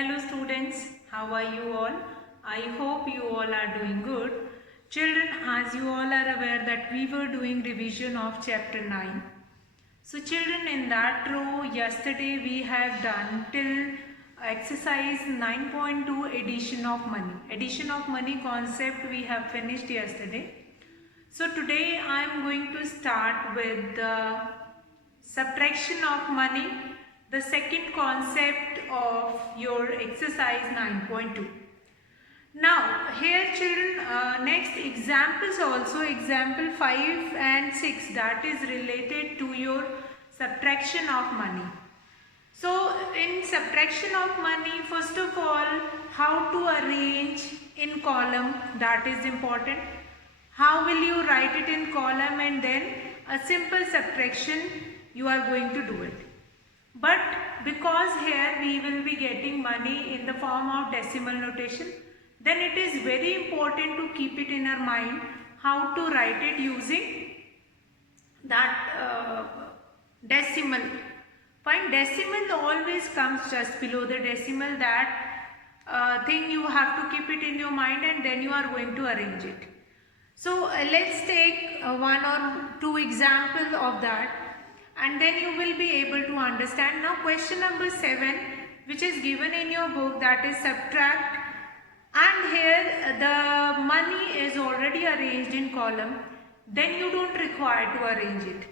Hello students, how are you all? I hope you all are doing good. Children, as you all are aware that we were doing revision of chapter 9. So children, in that row yesterday we have done till exercise 9.2 addition of money. Addition of money concept we have finished yesterday. So today I am going to start with the subtraction of money, the second concept of your exercise 9.2. Now here children, next examples also, example 5 and 6, that is related to your subtraction of money. So in subtraction of money, first of all, how to arrange in column, that is important. How will you write it in column, and then a simple subtraction you are going to do it. But because here we will be getting money in the form of decimal notation, then it is very important to keep it in our mind how to write it using that decimal. Fine, decimal always comes just below the decimal. That thing you have to keep it in your mind, and then you are going to arrange it. So let's take one or two examples of that, and then you will be able to understand. Now question number 7, which is given in your book, that is subtract, and here the money is already arranged in column, then you don't require to arrange it.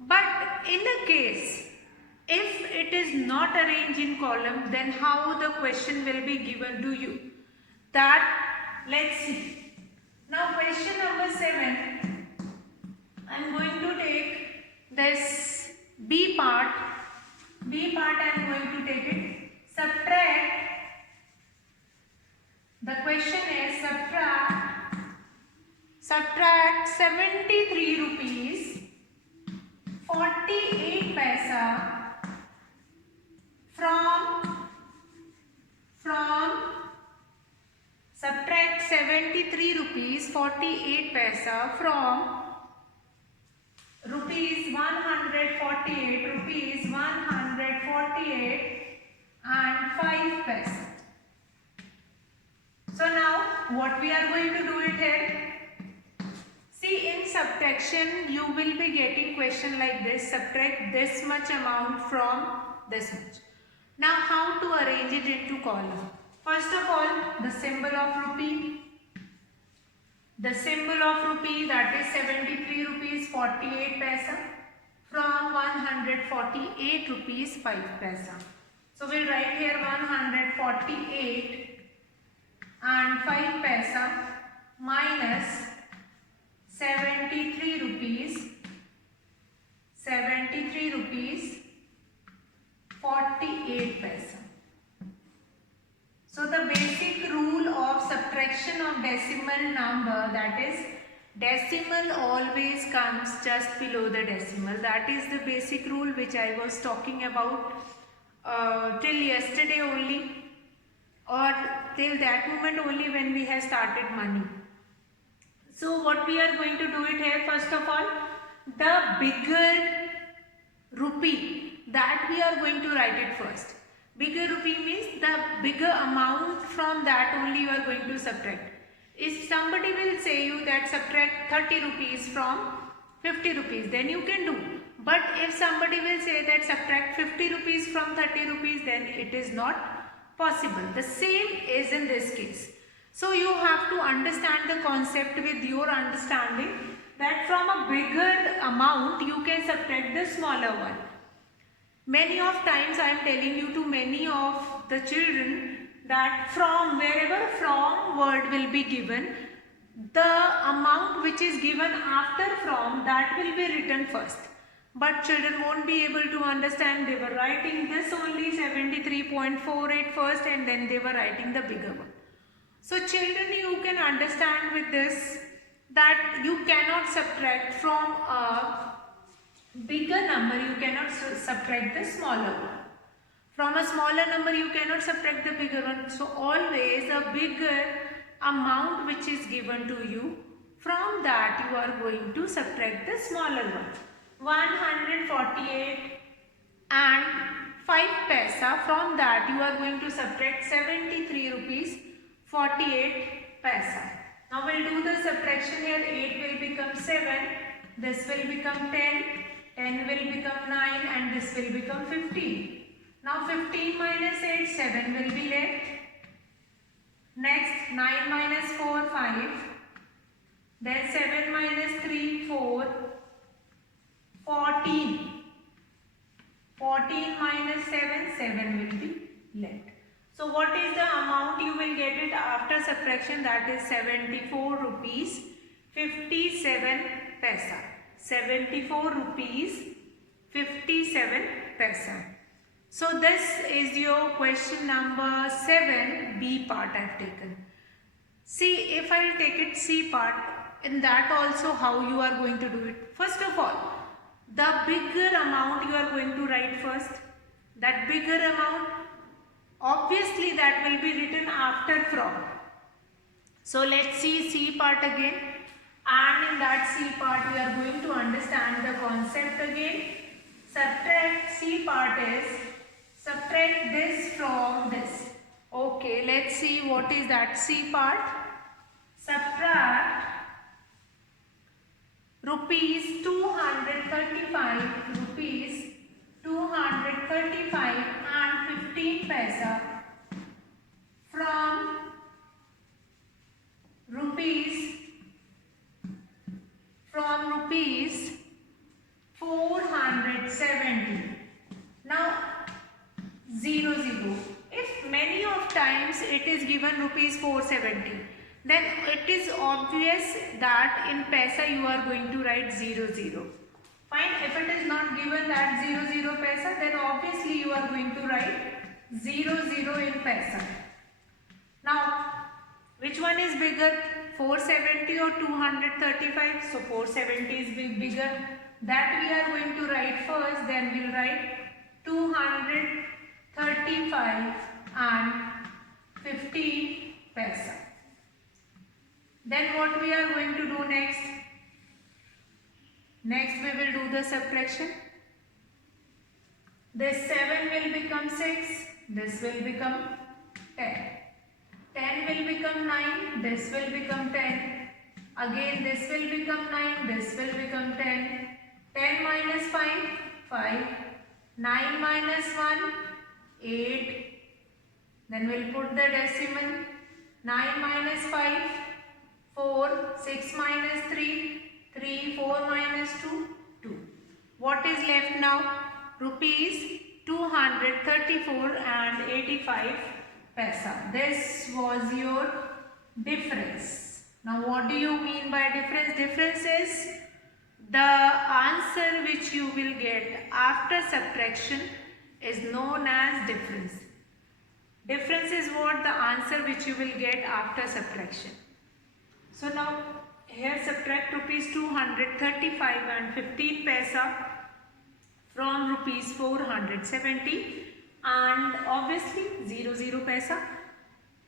But in a case if it is not arranged in column, then how the question will be given to you, that let's see. Now question number 7, I am going to take this B part. B part I am going to take it. Subtract. The question is subtract 73 rupees 48 paisa from subtract 73 rupees 48 paisa from rupees 148 and 5 paisa. So now what we are going to do it here? See, in subtraction you will be getting question like this: subtract this much amount from this much. Now how to arrange it into column? First of all, the symbol of rupee. The symbol of rupee, that is 73 rupees 48 paisa from 148 rupees 5 paisa. So we'll write here 148 and 5 paisa minus 73 rupees 48 paisa. So the basic rule of subtraction of decimal number, that is decimal always comes just below the decimal. That is the basic rule which I was talking about till yesterday only, or till that moment only when we have started money. So what we are going to do it here, first of all, the bigger rupee, that we are going to write it first. Bigger rupee means the bigger amount, from that only you are going to subtract. If somebody will say you that subtract 30 rupees from 50 rupees, then you can do. But if somebody will say that subtract 50 rupees from 30 rupees, then it is not possible. The same is in this case. So you have to understand the concept with your understanding that from a bigger amount you can subtract the smaller one. Many of times I am telling you to many of the children that from, wherever from word will be given, the amount which is given after from, that will be written first. But children won't be able to understand. They were writing this only 73.48 first, and then they were writing the bigger one. So children, you can understand with this that you cannot subtract from a bigger number, you cannot subtract the smaller one. From a smaller number you cannot subtract the bigger one. So always a bigger amount which is given to you, from that you are going to subtract the smaller one. 148 and 5 paisa. From that you are going to subtract 73 rupees 48 paisa. Now we'll do the subtraction here. 8 will become 7, this will become 10, 10 will become 9 and this will become 15. Now 15 minus 8, 7 will be left. Next 9 minus 4, 5. Then 7 minus 3, 4. 14. 14 minus 7, 7 will be left. So what is the amount you will get it after subtraction? That is 74 rupees 57 paisa. 74 rupees 57 paisa. So this is your question number 7, B part I have taken. See, if I will take it C part, in that also how you are going to do it. First of all, the bigger amount you are going to write first. That bigger amount, obviously that will be written after from. So let's see C part again. And in that C part we are going to understand the concept again. Subtract, C part is subtract this from this. Okay, let's see what is that C part. Subtract rupees 235, rupees 235 and 15 paisa from rupees 470. Now 00. If many of times it is given rupees 470, then it is obvious that in paisa you are going to write 00. Fine. If it is not given that 00 paisa, then obviously you are going to write 00 in paisa. Now, which one is bigger, 470 or 235? So 470 is bigger. That we are going to write first. Then we will write 235 and 15 paisa. Then what we are going to do next? Next we will do the subtraction. This 7 will become 6, this will become 10. 10 will become 9, this will become 10. Again this will become 9, this will become 10. 10 minus 5, 5. 9 minus 1, 8. Then we will put the decimal. 9 minus 5, 4. 6 minus 3, 3. 4 minus 2, 2. What is left now? Rupees 234 and 85 paisa. This was your difference. Now what do you mean by difference? Difference is the answer which you will get after subtraction is known as difference. Difference is what? The answer which you will get after subtraction. So now here subtract rupees 235 and 15 paisa from rupees 470 and obviously 00 paisa.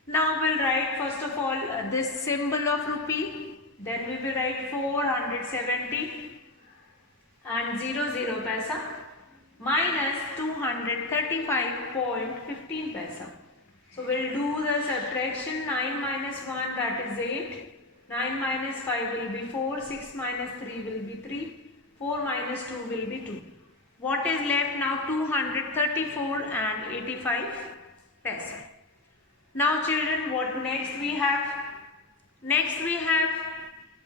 Now we'll write first of all this symbol of rupee, then we will write 470 and 00 paisa minus 235.15 paisa. So we'll do the subtraction. 9 minus 1, that is 8. 9 minus 5 will be 4. 6 minus 3 will be 3. 4 minus 2 will be 2. What is left now? 234 and 85 paisa. Now children, what next we have? Next we have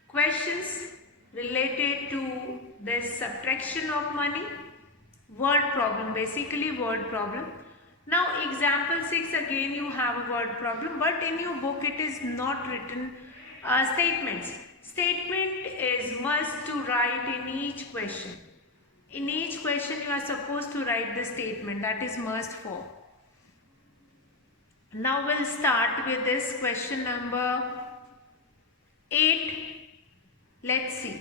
questions related to this subtraction of money. Word problem, basically word problem. Now example 6, again you have a word problem, but in your book it is not written statements. Statement is must to write in each question. In each question you are supposed to write the statement, that is must for. Now we'll start with this question number 8. Let's see.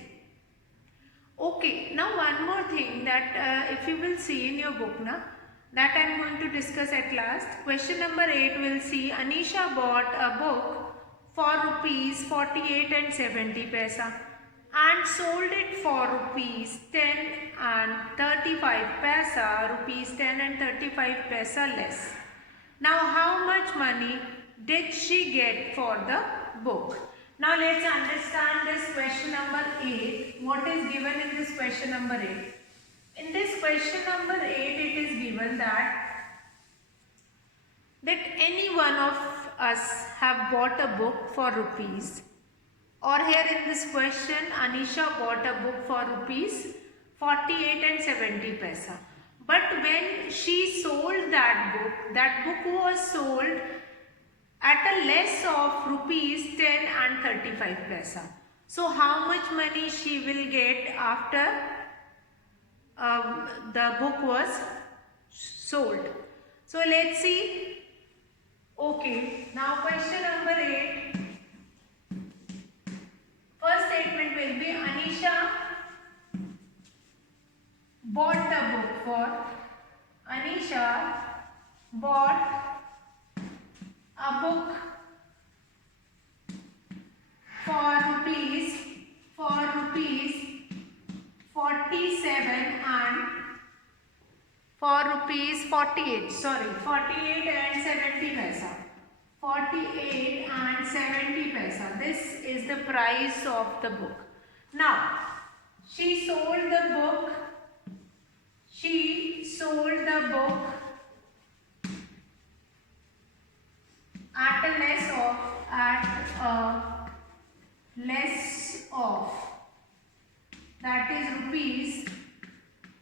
Okay, now one more thing that if you will see in your book na, that I am going to discuss at last. Question number 8 will see Anisha bought a book for rupees 48 and 70 paisa and sold it for rupees 10 and 35 paisa, rupees 10 and 35 paisa less. Now how much money did she get for the book? Now let's understand this question number 8. What is given in this question number 8? In this question number 8 it is given that any one of us have bought a book for rupees, or here in this question Anisha bought a book for rupees 48 and 70 paisa. But when she sold that book was sold at a less of rupees 10 and 35 paisa. So how much money she will get after the book was sold? So let's see. Okay, now question number 8. First statement will be Anisha bought a book for rupees 47 and 48 and 70 paisa. 48 and 70 paisa. This is the price of the book. Now she sold the book at a less of that is rupees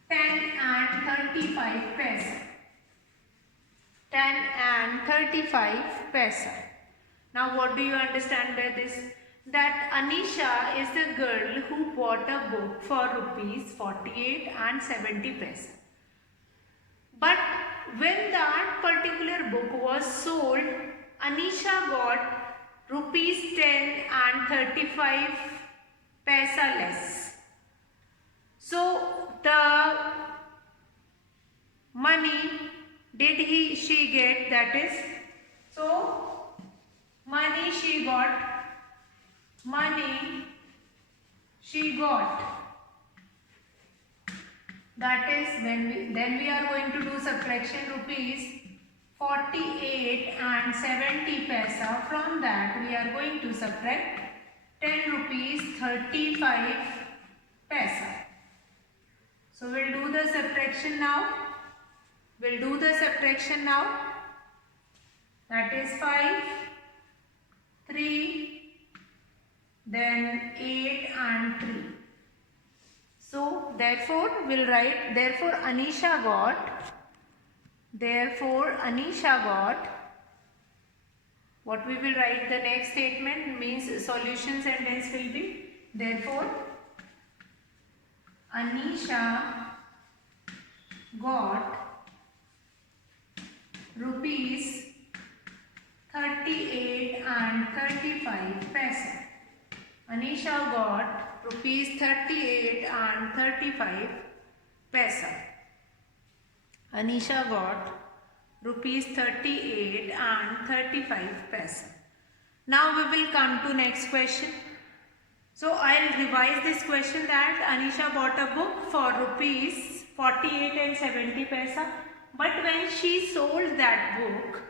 10 and 35 paisa. 10 and 35 paisa. Now what do you understand by this? That Anisha is the girl who bought a book for rupees 48 and 70 paisa. But when that particular book was sold, Anisha got rupees 10 and 35 paisa less. So the money she get, that is, so money she got that is when we are going to do subtraction rupees 48 and 70 paisa. From that we are going to subtract 10 rupees 35 paisa. So we'll do the subtraction now. That is 5, 3, then 8 and 3. So therefore we'll write, therefore Anisha got, what we will write the next statement means solution sentence will be, therefore Anisha got rupees 38 and 35 paisa. Anisha got rupees 38 and 35 paisa. Anisha got rupees 38 and 35 paisa. Now we will come to next question. So I'll revise this question that Anisha bought a book for rupees 48 and 70 paisa. But when she sold that book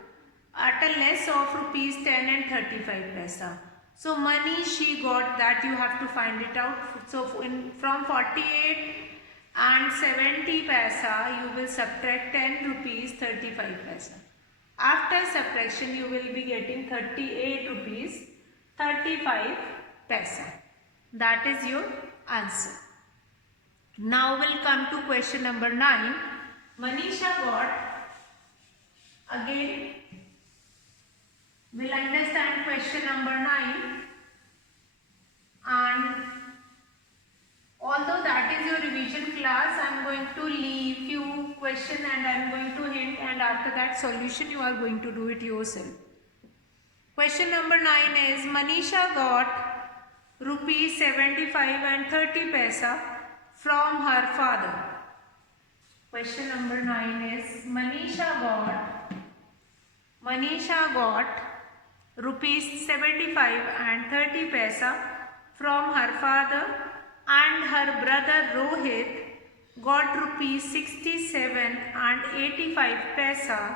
at a less of rupees 10 and 35 paisa. So money she got, that you have to find it out. So from 48 and 70 paisa you will subtract 10 rupees 35 paisa. After subtraction you will be getting 38 rupees 35 paisa. That is your answer. Now we'll come to question number 9. Manisha got, again we'll understand question number 9, and although that is your revision class, I am going to leave few question and I am going to hint, and after that solution you are going to do it yourself. Question number 9 is Manisha got rupees 75 and 30 paisa from her father. Question number 9 is Manisha got rupees 75 and 30 paisa from her father. and her brother Rohit got rupees 67 and 85 paisa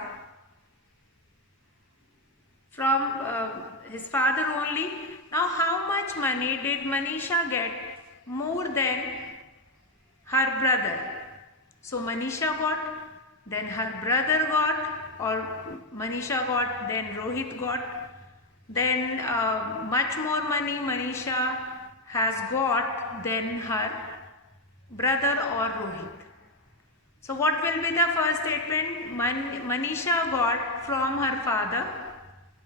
from his father only. Now how much money did Manisha get more than her brother? So Manisha got, then her brother got, or Manisha got, then Rohit got, then much more money Manisha has got than her brother or Rohit. So what will be the first statement? Manisha got from her father,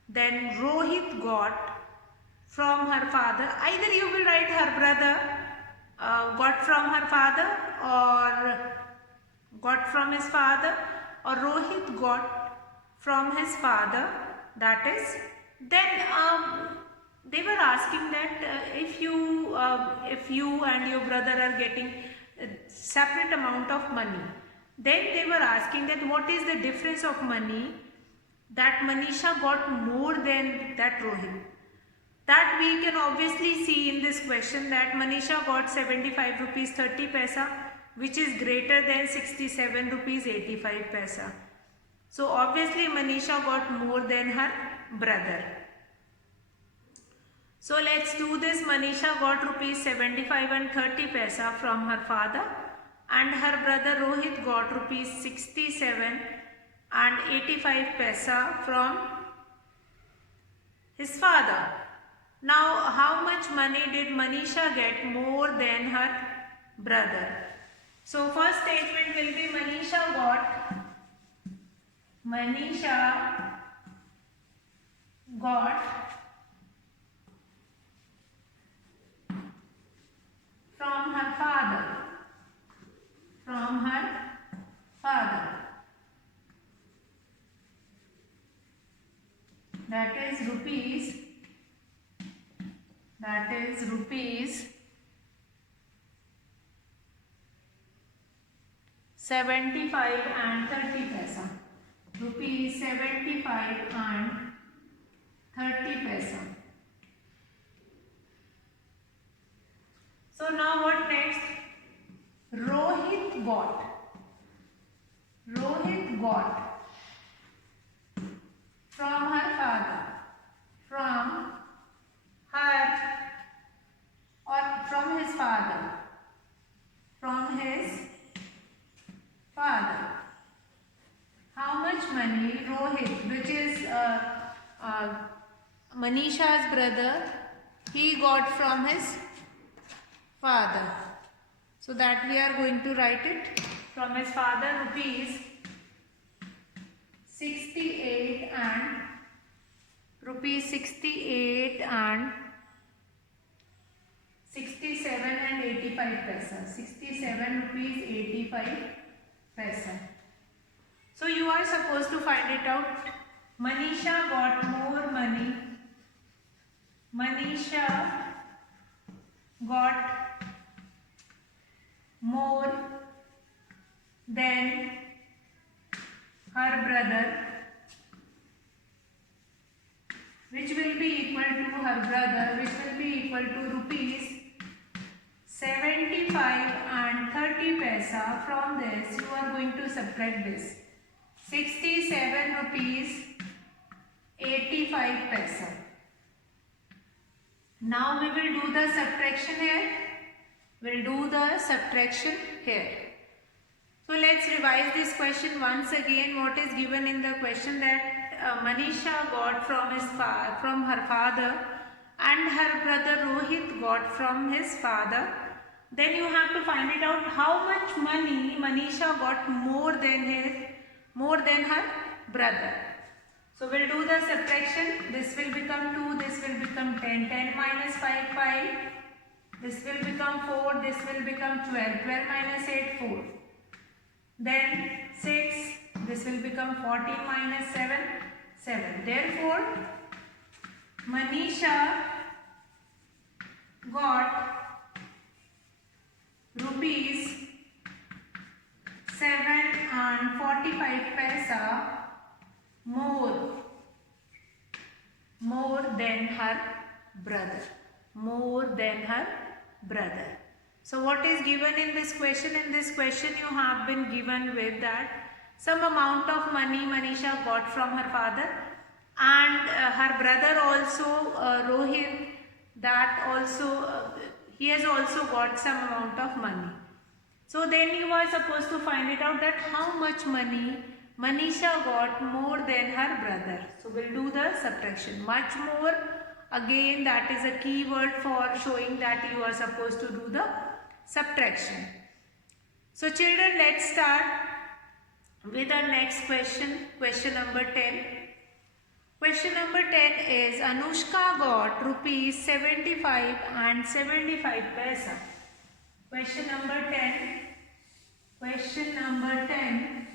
then Rohit got from her father. Either you will write her brother got from her father, or got from his father, or Rohit got from his father. That is, then they were asking that if you and your brother are getting a separate amount of money, then they were asking that what is the difference of money that Manisha got more than that Rohit. That we can obviously see in this question that Manisha got 75 rupees 30 paisa, which is greater than 67 rupees 85 paisa. So obviously Manisha got more than her brother. So let's do this. Manisha got rupees 75 and 30 paisa from her father, and her brother Rohit got rupees 67 and 85 paisa from his father. Now how much money did Manisha get more than her brother? So first statement will be Manisha got from her father, that is rupees 75 and 30 paisa. Rupees 75 and 30 paisa. So now what next? Rohit got from her father, from his father. How much money Rohit, which is Manisha's brother, he got from his father? So that we are going to write it. From his father, rupees 68 and 67 and 85 paisa. 67 rupees 85 paisa. So you are supposed to find it out. Manisha got more money. Manisha got more than her brother, which will be equal to rupees 75 and 30 paisa. From this you are going to subtract this 67 rupees 85 paisa. Now we will do the subtraction here. So let's revise this question once again. What is given in the question? That Manisha got from her father, and her brother Rohit got from his father. Then you have to find it out how much money Manisha got more than her brother. So we'll do the subtraction. This will become 2, this will become 10. 10 minus 5, 5. This will become 4, this will become 12. 12 minus 8, 4. Then 6, this will become 14 minus 7, 7. Therefore, Manisha got rupees 7 and 45 paisa more than her brother. So what is given in this question? In this question you have been given with that some amount of money Manisha got from her father, and her brother also, Rohit, that also he has also got some amount of money. So then you are supposed to find it out that how much money Manisha got more than her brother. So we'll do the subtraction. Much more, again that is a key word for showing that you are supposed to do the subtraction. So children, let's start with our next question, question number 10. Question number 10 is Anushka got rupees 75 and 75 paisa. Question number 10. Question number 10.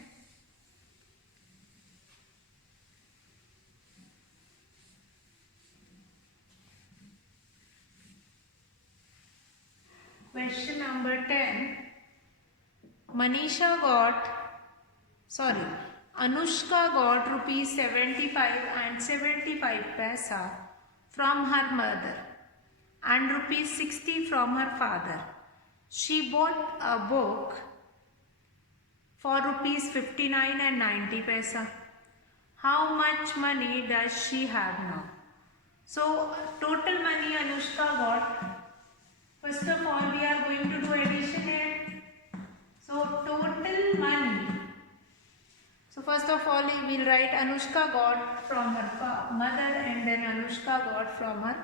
Question number 10. Anushka got rupees 75 and 75 paisa from her mother and rupees 60 from her father. She bought a book for rupees 59 and 90 paisa. How much money does she have now? So total money Anushka got. First of all, we are going to do addition here. So total money. So first of all, we will write Anushka got from her mother and then Anushka got from her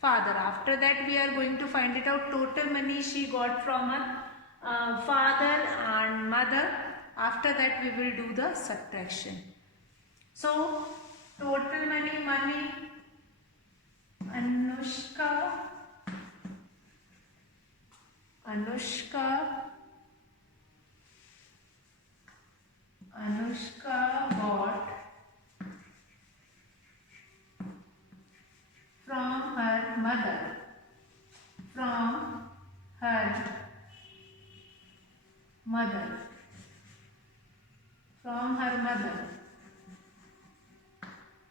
father. After that, we are going to find it out total money she got from her father and mother. After that, we will do the subtraction. So total money, Anushka got from her mother,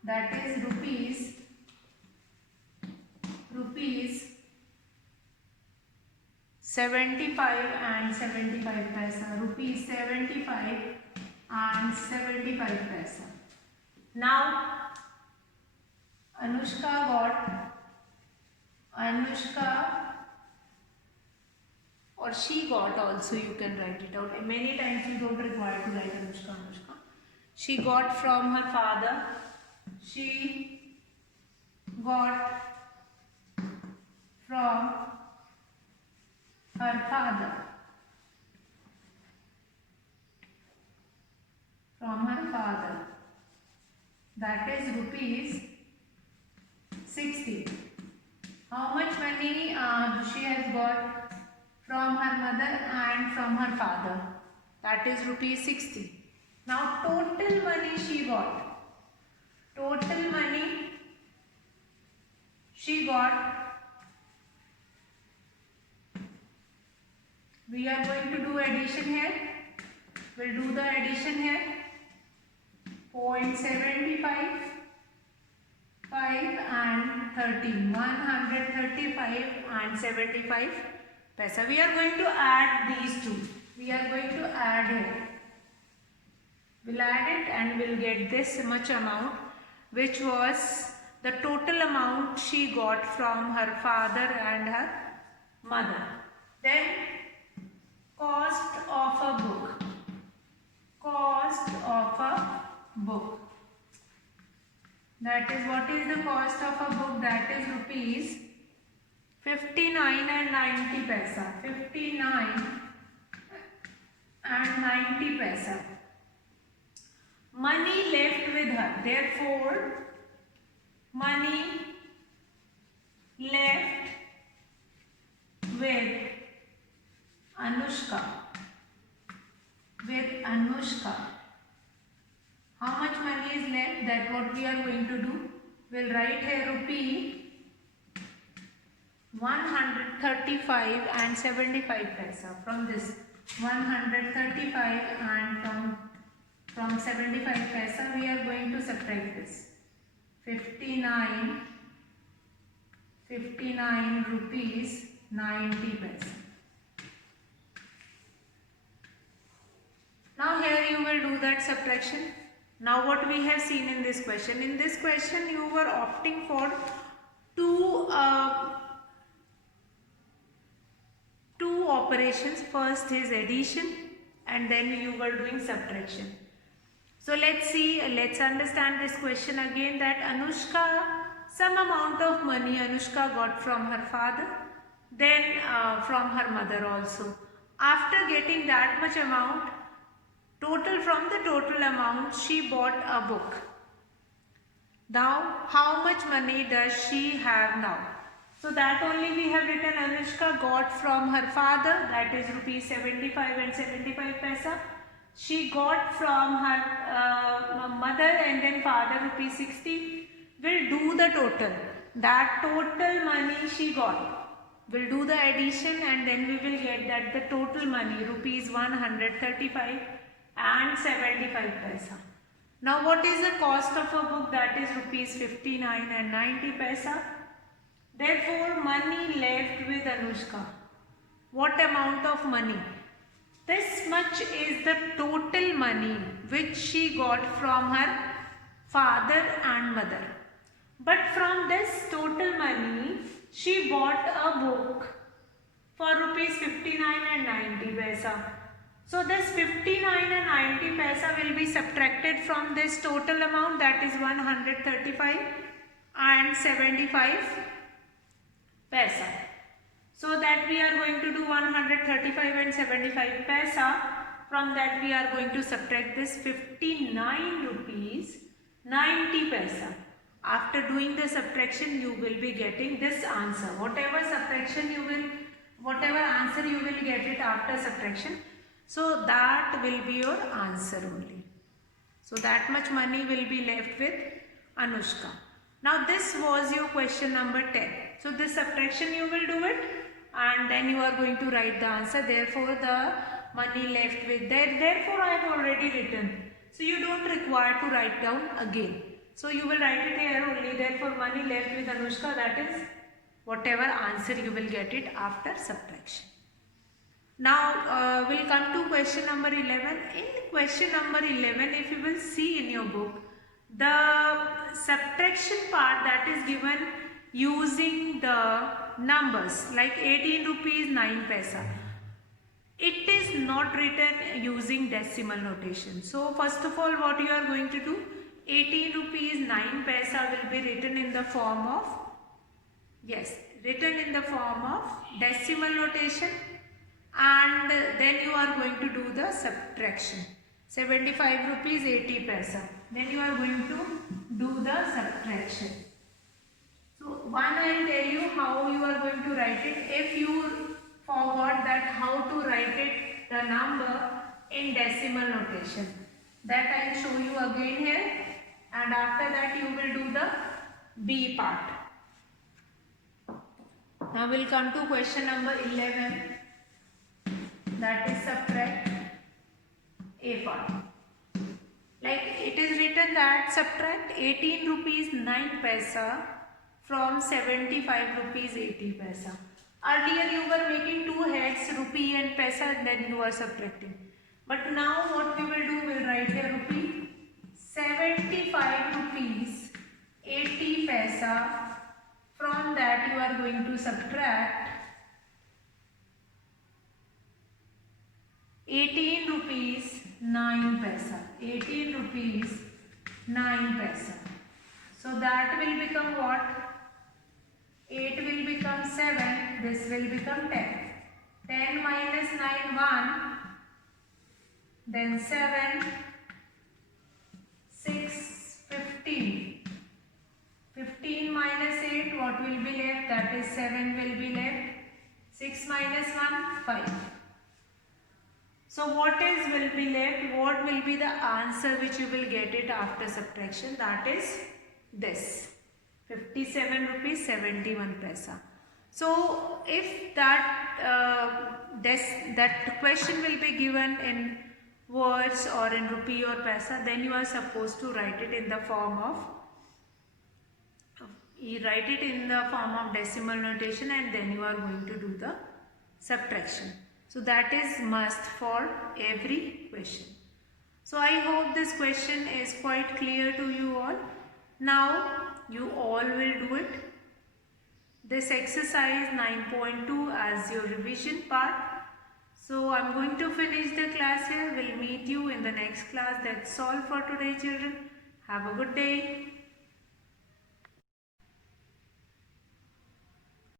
that is rupees 75 and 75 paisa, rupees 75 and 75 paisa. Now she got also, you can write it out. Many times you don't require to write Anushka. She got from her father. She got from her father. That is rupees 60. How much money she has got from her mother and from her father? That is rupees 60. Now total money she got. We are going to do addition here. We'll do the addition here. 0.75, 5 and 13. 135 and 75 paisa. We are going to add these two. We are going to add here. We'll add it and we'll get this much amount, which was the total amount she got from her father and her mother. Then cost of a book. That is, what is the cost of a book? That is rupees 59 and 90 paisa. 59 and 90 paisa. Money left with her. Therefore, money left with Anushka. How much money is left? That what we are going to do. We'll write here rupee 135 and 75 paisa. From this 135 and from 75 paisa we are going to subtract this. 59 rupees 90 paisa. Now here you will do that subtraction. Now what we have seen in this question, you were opting for two operations. First is addition and then you were doing subtraction. So let's understand this question again, that Anushka, some amount of money Anushka got from her father, then from her mother also. After getting that much amount, from the total amount, she bought a book. Now, how much money does she have now? So that only we have written Anushka got from her father, that is rupees 75 and 75 paisa. She got from her mother and then father rupees 60. We'll do the total. That total money she got. We'll do the addition and then we will get that the total money rupees 135 and 75 paisa. Now what is the cost of a book? That is rupees 59 and 90 paisa. Therefore money left with Anushka. What amount of money? This much is the total money which she got from her father and mother. But from this total money, she bought a book for rupees 59 and 90 paisa. So this 59 and 90 paisa will be subtracted from this total amount, that is 135 and 75 paisa. So that we are going to do 135 and 75 paisa. From that we are going to subtract this 59 rupees 90 paisa. After doing the subtraction, you will be getting this answer. Whatever answer you will get it after subtraction. So that will be your answer only. So that much money will be left with Anushka. Now this was your question number 10. So this subtraction you will do it and then you are going to write the answer. Therefore the money left with that. Therefore I have already written. So you don't require to write down again. So you will write it here only. Therefore money left with Anushka, that is whatever answer you will get it after subtraction. Now we'll come to question number 11. In question number 11, if you will see in your book, the subtraction part that is given using the numbers like 18 rupees 9 paisa. It is not written using decimal notation. So first of all, what you are going to do, 18 rupees 9 paisa will be written in the form of, decimal notation, and then you are going to do the subtraction. 75 rupees 80 paisa. Then you are going to do the subtraction. So one I will tell you how you are going to write it. If you forgot that how to write it, the number in decimal notation, that I will show you again here, and after that you will do the B part. Now we will come to question number 11, that is subtract A part. Like it is written that subtract 18 rupees 9 paisa from 75 rupees 80 paisa. Earlier you were making two heads, rupee and paisa, and then you are subtracting. But now what we will do, we will write here rupee 75 rupees 80 paisa. From that you are going to subtract 18 rupees 9 paisa. 18 rupees 9 paisa. So that will become what? 8 will become 7. This will become 10. 10 minus 9, 1. Then 7, 6, 15. 15 minus 8, what will be left? That is 7 will be left. 6 minus 1, 5. So what will be left? What will be the answer which you will get it after subtraction? That is this. 57 rupees 71 paisa. So if that question will be given in words or in rupee or paisa, then you are supposed to write it in the form of decimal notation, and then you are going to do the subtraction. So that is must for every question. So I hope this question is quite clear to you all. Now you all will do it. This exercise 9.2 as your revision part. So I'm going to finish the class here. We'll meet you in the next class. That's all for today, children. Have a good day.